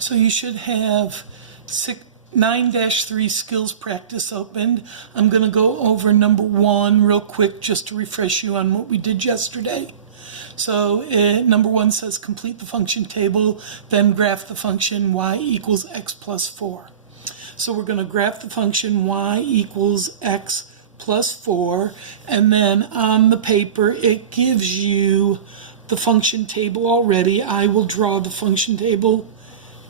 So you should have 9-3 skills practice opened. I'm going to go over number 1 real quick just to refresh you on what we did yesterday. So number 1 says complete the function table, then graph the function y equals x plus 4. So we're going to graph the function y equals x plus 4, and then on the paper it gives you the function table already. I will draw the function table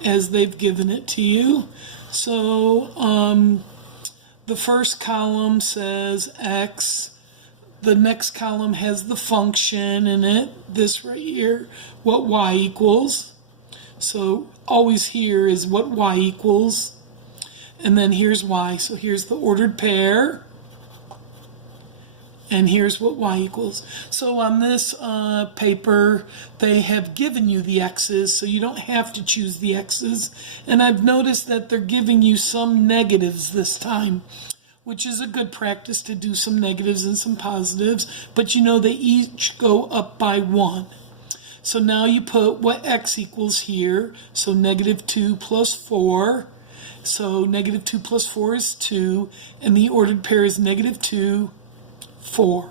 as they've given it to you. So the first column says x, the next column has the function in it, this right here, what y equals. So always here is what y equals, and then here's y. So here's the ordered pair, and here's what y equals. So on this paper, they have given you the x's, so you don't have to choose the x's. And I've noticed that they're giving you some negatives this time, which is a good practice to do some negatives and some positives, but you know they each go up by 1. So now you put what x equals here, so -2 plus 4. So -2 plus 4 is 2, and the ordered pair is -2, 4.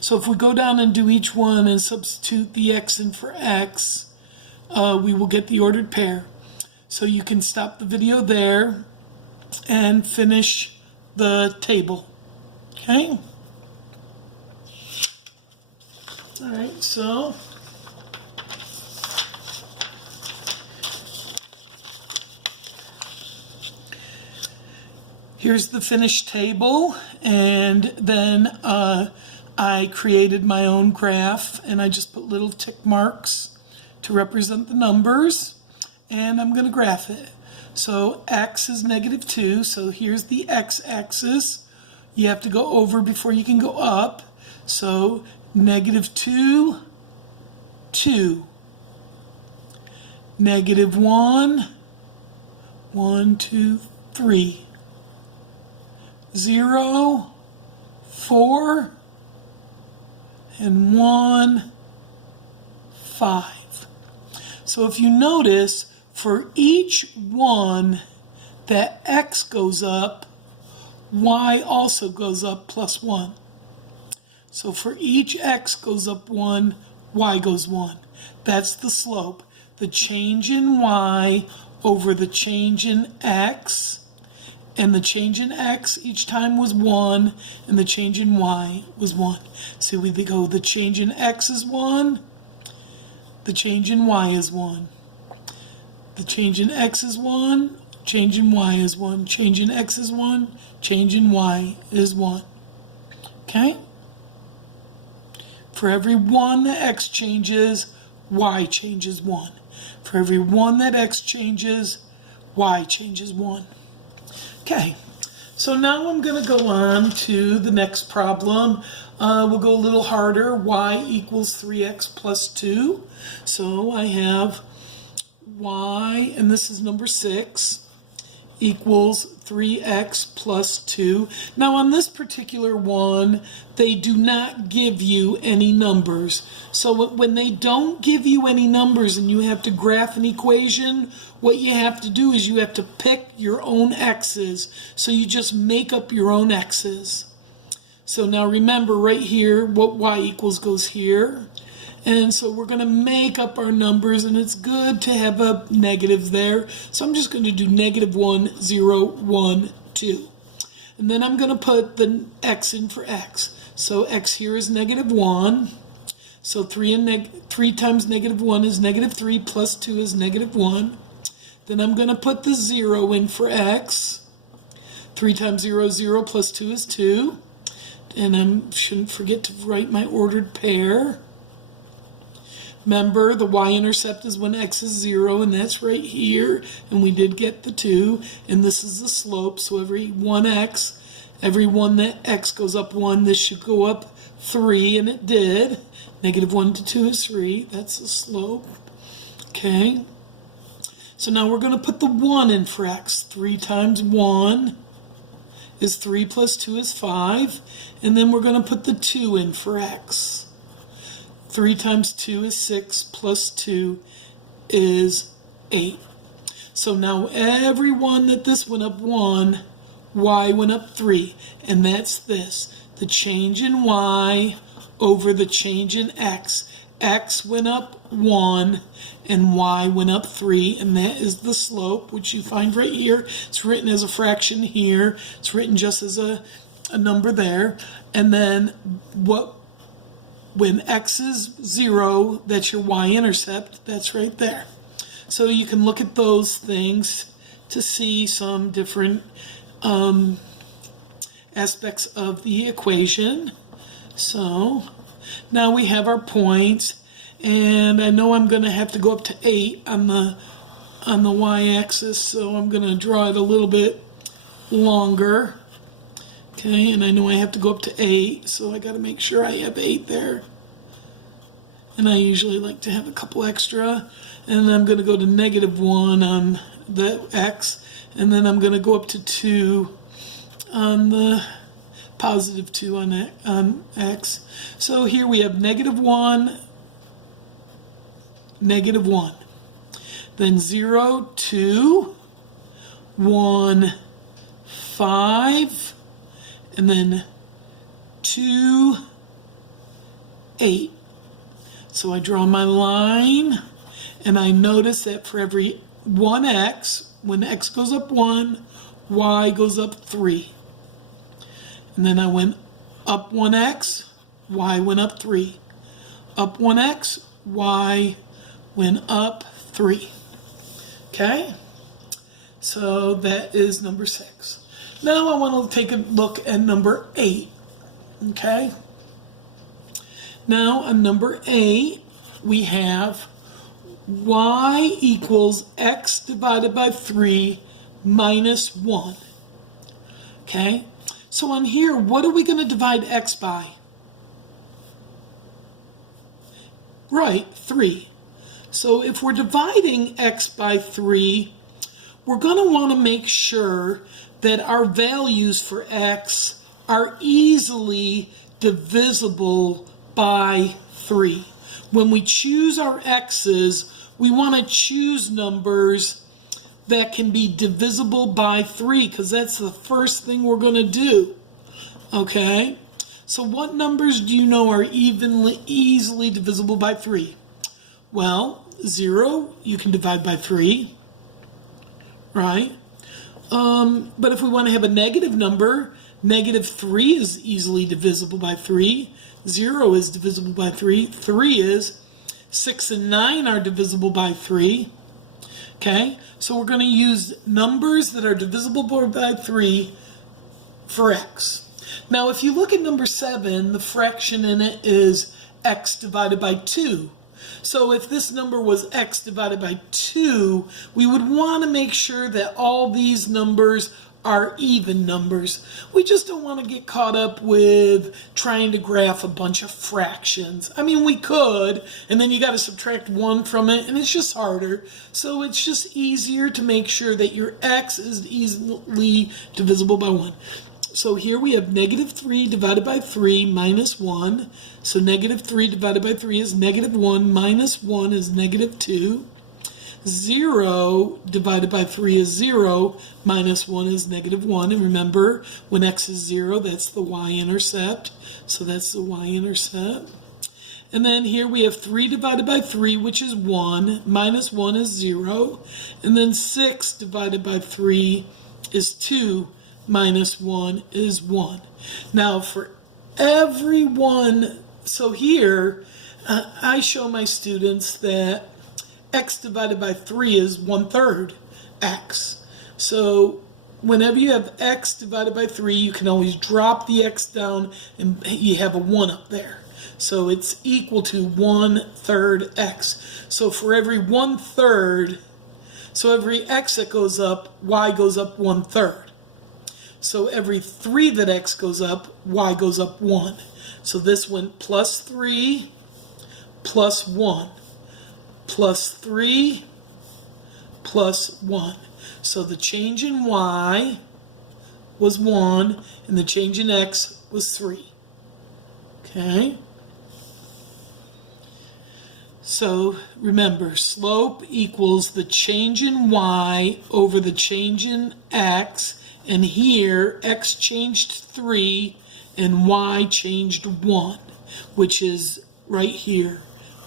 So if we go down and do each one and substitute the x in for x, we will get the ordered pair. So you can stop the video there and finish the table. Okay? All right, so here's the finished table, and then I created my own graph, and I just put little tick marks to represent the numbers, and I'm going to graph it. So x is -2, so here's the x-axis. You have to go over before you can go up. So -2, 2. -1, 1, 2, 3. 0, 4, and 1, 5. So if you notice, for each one that x goes up, y also goes up plus 1. So for each x goes up 1, y goes 1. That's the slope. The change in y over the change in x, and the change in x each time was 1, and the change in y was 1. So we go, the change in x is 1, the change in y is 1. The change in x is 1, change in y is 1, change in x is 1, change in y is 1. Okay? For every 1 that x changes, y changes 1. For every 1 that x changes, y changes 1. Okay, so now I'm going to go on to the next problem. We'll go a little harder. Y equals 3x plus 2. So I have y, and this is number 6, equals 3x plus 2. Now on this particular one, they do not give you any numbers. So when they don't give you any numbers and you have to graph an equation, what you have to do is you have to pick your own x's. So you just make up your own x's. So now remember right here, what y equals goes here. And so we're going to make up our numbers, and it's good to have a negative there. So I'm just going to do -1, 0, 1, 2. And then I'm going to put the x in for x. So x here is -1. So 3 times -1 is -3 plus 2 is -1. Then I'm going to put the 0 in for x. 3 times 0 is 0 plus 2 is 2. And I shouldn't forget to write my ordered pair. Remember, the y-intercept is when x is 0, and that's right here, and we did get the 2, and this is the slope, so every 1x, every 1 that x goes up 1, this should go up 3, and it did. -1 to 2 is 3, that's the slope. Okay, so now we're going to put the 1 in for x. 3 times 1 is 3 plus 2 is 5, and then we're going to put the 2 in for x. 3 times 2 is 6, plus 2 is 8. So now every one that this went up 1, y went up 3. And that's this, the change in y over the change in x. X went up 1 and y went up 3, and that is the slope, which you find right here. It's written as a fraction here. It's written just as a number there. And then when x is 0, that's your y-intercept. That's right there. So you can look at those things to see some different aspects of the equation. So now we have our points, and I know I'm going to have to go up to 8 on the y-axis, so I'm going to draw it a little bit longer. Okay, and I know I have to go up to 8, so I got to make sure I have 8 there. And I usually like to have a couple extra. And then I'm going to go to -1 on the x, and then I'm going to go up to 2 on the +2 on x. So here we have -1, -1. Then 0, 2, 1, 5, and then 2, 8. So I draw my line, and I notice that for every 1x, when x goes up 1, y goes up 3. And then I went up 1x, y went up 3. Up 1x, y went up 3. Okay? So that is number 6. Now I want to take a look at number 8. Okay? Now on number 8, we have y equals x divided by 3 minus 1. Okay? So on here, what are we going to divide x by? Right, 3. So if we're dividing x by 3, we're going to want to make sure that our values for x are easily divisible by 3. When we choose our x's, we want to choose numbers that can be divisible by 3, because that's the first thing we're going to do. Okay? So what numbers do you know are easily divisible by 3? Well, 0 you can divide by 3, right? But if we want to have a negative number, -3 is easily divisible by 3. 0 is divisible by 3. 3 is. 6 and 9 are divisible by 3. Okay, so we're going to use numbers that are divisible by 3 for x. Now, if you look at number 7, the fraction in it is x divided by 2. So if this number was x divided by 2, we would want to make sure that all these numbers are even numbers. We just don't want to get caught up with trying to graph a bunch of fractions. I mean, we could, and then you got to subtract 1 from it, and it's just harder. So it's just easier to make sure that your x is easily divisible by 1. So here we have -3 divided by 3 minus 1. So -3 divided by 3 is -1, minus 1 is -2. 0 divided by 3 is 0, minus 1 is -1. And remember, when x is 0, that's the y-intercept. So that's the y-intercept. And then here we have 3 divided by 3, which is 1, minus 1 is 0. And then 6 divided by 3 is 2, minus 1 is 1. Now for every one, so here I show my students that x divided by 3 is 1/3 x. So whenever you have x divided by 3, you can always drop the x down and you have a 1 up there. So it's equal to 1/3 x. So for every 1/3, so every x that goes up, y goes up 1/3. So every 3 that x goes up, y goes up 1. So this went plus 3, plus 1. Plus 3, plus 1. So the change in y was 1, and the change in x was 3. Okay? So remember, slope equals the change in y over the change in x. And here, x changed 3 and y changed 1, which is right here,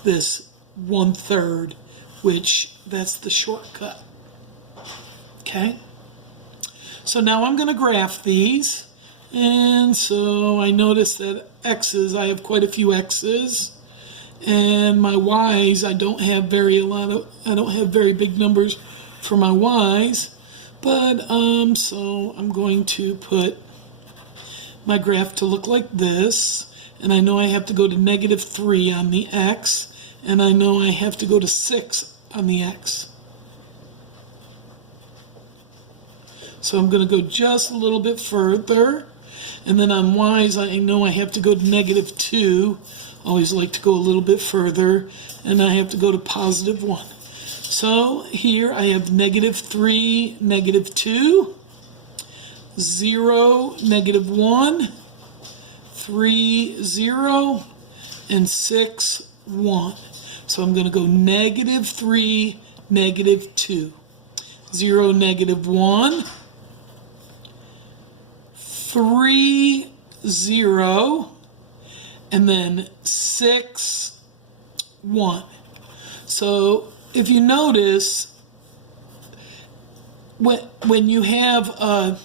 this 1/3, which that's the shortcut. Okay? So now I'm going to graph these. And so I notice that x's, I have quite a few x's. And my y's, I don't have very big numbers for my y's. But so I'm going to put my graph to look like this. And I know I have to go to -3 on the x. And I know I have to go to 6 on the x. So I'm going to go just a little bit further. And then on y's, I know I have to go to -2. Always like to go a little bit further. And I have to go to +1. So here I have -3, -2, 0, -1, 3, 0, and 6, 1. So I'm going to go -3, -2, 0, -1, 3, 0, and then 6, 1. So if you notice, when you have a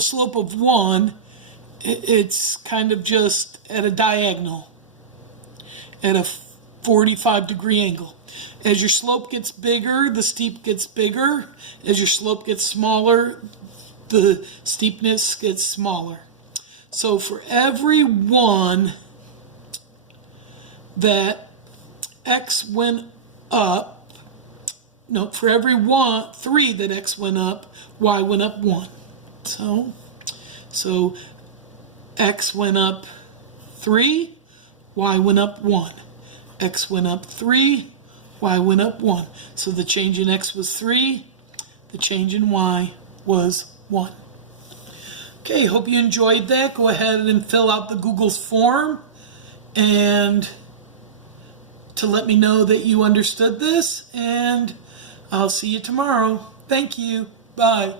slope of 1, it's kind of just at a diagonal, at a 45-degree angle. As your slope gets bigger, the steep gets bigger. As your slope gets smaller, the steepness gets smaller. So for every 1 that x went up, no, for every 3 that x went up, y went up 1. So x went up 3, y went up 1. X went up 3, y went up 1. So the change in x was 3, the change in y was 1. Okay, hope you enjoyed that. Go ahead and fill out the Google's form and to let me know that you understood this, and I'll see you tomorrow. Thank you. Bye.